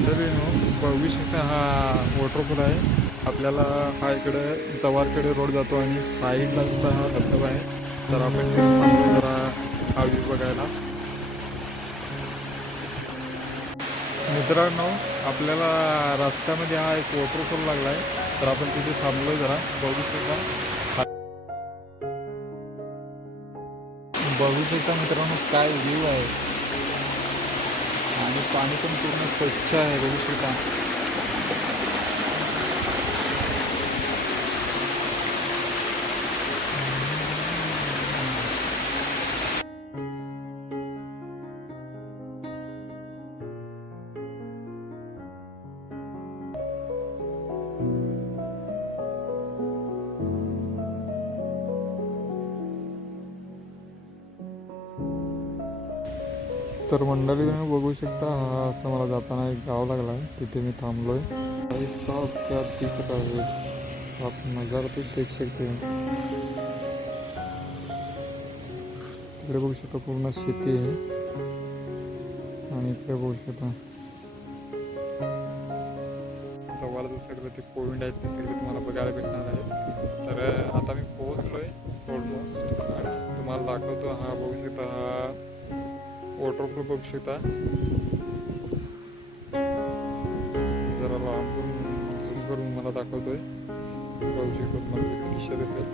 मंडळीनो बघू शकता हा वॉटरफॉल आहे. आपल्याला हा इकडे जवारकडे रोड जातो आणि साईडला सुद्धा हा धबधबा आहे. तर आपण तिथे जरा हा व्ह्यू बघायला. मित्रांनो आपल्याला रस्त्यामध्ये हा एक वॉटरफॉल लागला आहे. तर आपण तिथे थांबलोय जरा. बघू शकता मित्रांनो काय व्ह्यू आहे आणि पाणी पण पूर्ण स्वच्छ आहे. बघू शकता. तर मंडळी तुम्ही बघू शकता हा असं मला जाताना एक गाव लागला आहे. तिथे मी थांबलोय. क्या दिख रहा है आप नजारा तो देख सकते हो. तिकडे बघू शकता पूर्ण शेती आहे आणि इकडे बघू शकता जवळचं सगळं ते पॉइंट आहेत ते सगळे तुम्हाला बघायला भेटणार आहे. तर आता मी पोहोचलोय ऑलमोस्ट आणि तुम्हाला दाखवतो. हा बघू शकता हा वॉटरफॉल बघू शकता. जरा लांबून झूम करून मला दाखवतोय. बघू शकतो तुम्हाला दृश्य दिसेल.